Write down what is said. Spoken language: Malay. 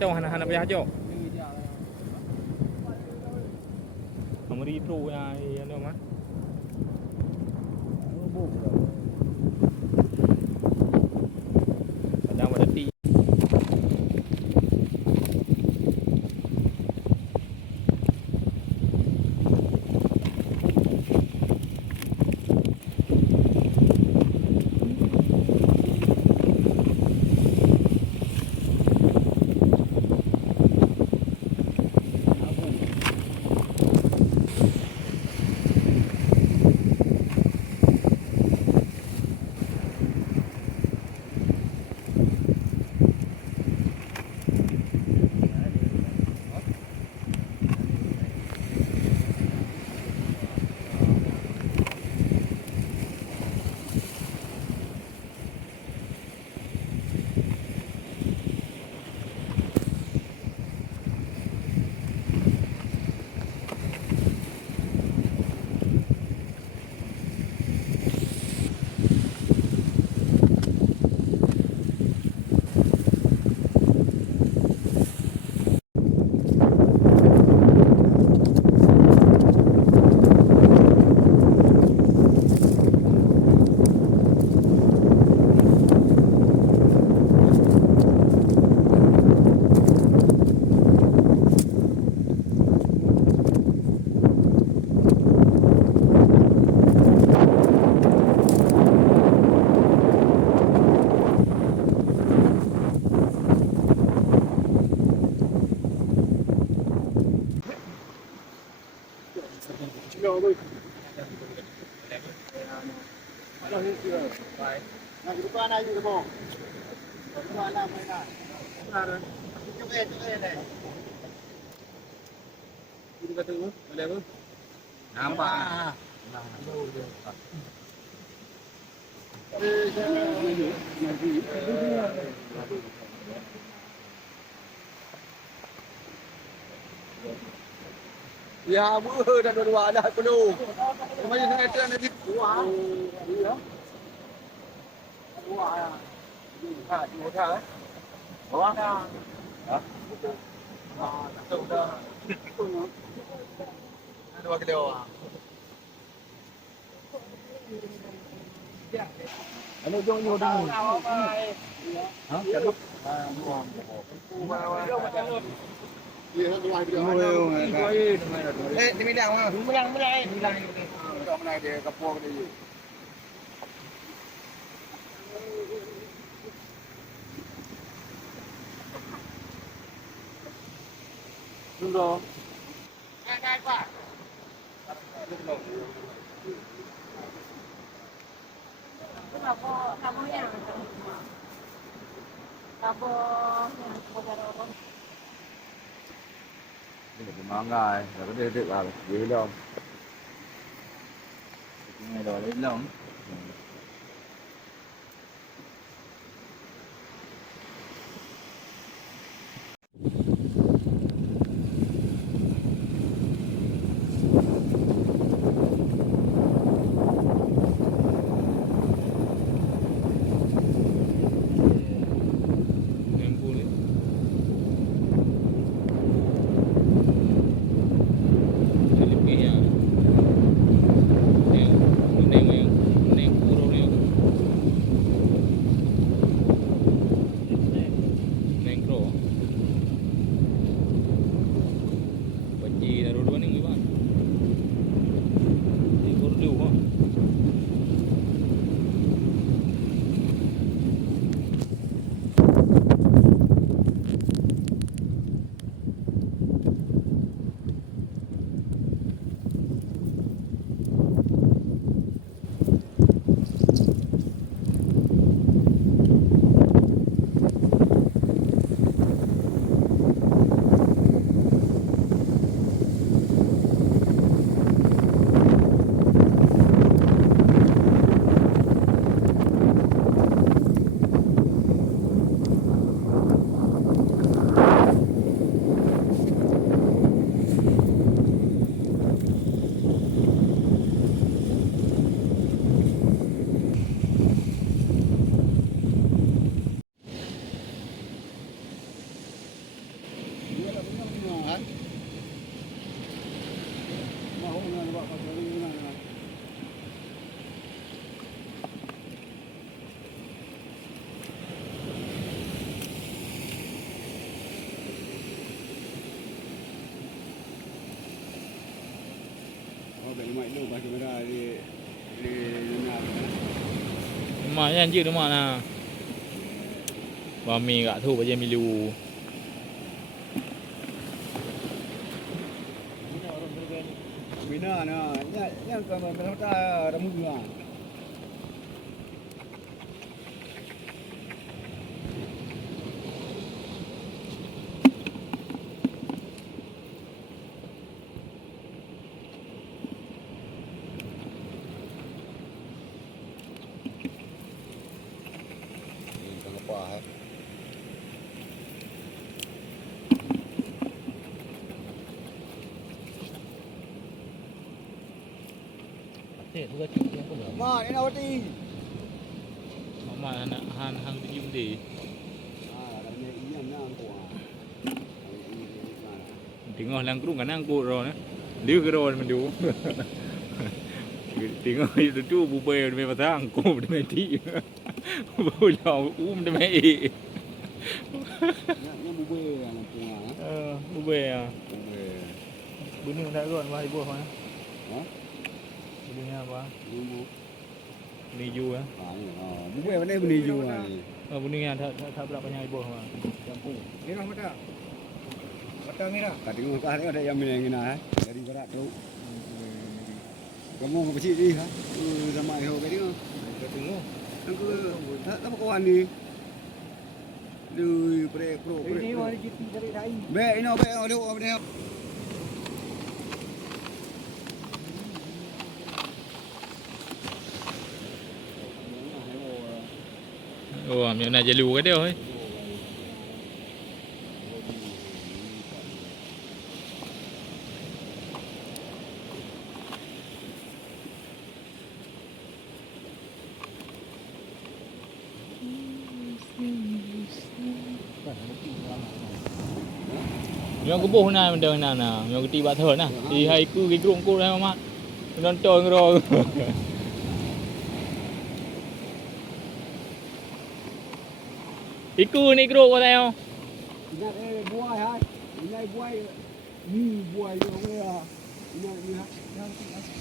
trong hana bây giờ không đi pro ya đâu mà đang vào đất đi Này thì bộ. Nó làm mấy này. Là rồi. Chụp em này. Đi cái thứ, lấy bước. Nam ba. Ya, bu dah dua ada penuh. Macam ni ada nanti dua. Dua ya. Dua kan? Dua. Hah? Tahu dah. Dua kilo ah. Ano yung yo daw? Ha? Kalok. Eh, dimilang ah. Dimilang. Dimilang dia kapur dia. Sundo. Ngay Pak. Kamu yang Ini mangga, rồi có được vào dưới đâu? Ngày rồi lên lông. Lebih ya. Yang mai lu ba kamera di lunar. Mà nhanh chứ đúng không nào? Và mì gạ thu bây giờ mì lưu. Bina na, nya kan berapa ramu gua. Thế thu chịu không được. Ma, ini awak ti. Mà hàng dùng gì? Ada ni iam na gua. Tiếng ngồi lang cũng cả năng cụ rồi đấy. Điêu cái rồi mình điêu. Tiếng ngồi từ chú bù bê về vào thang cụ để mày thị. Bù nhỏ để mày ị. Nya bu be yang punya. Bù bê à. Bu be. Bữa nay đã gọi vào bùa hả? Hả? Bữa nay apa? Bu. Ni ju á. Bu be mana beli ju ni? Bữa nay thà berapa nyai bùa hả? Campur. Ni dah mata. Mata ni dah. Kat tengok kat ada yang minang ngina dari barat tu. Kamu ngapa sih ni ha? Sama ho cái dia. Kat tengok. Aku tak kawan ni. Lui pro. Ini mari kita cari dai. Be ino be ada apa dia? Ồ, miệng này chỉ lù cái điều thôi. Yang kubuh na benda na. Yang tiba thở na. Thì hay cứ cái ruộng cô đây mà. Nó trôi rồi. Iku ni kru ko tayo. Ingat buai hai. Ingat buai. Ni buai dia. Ingat ni ha.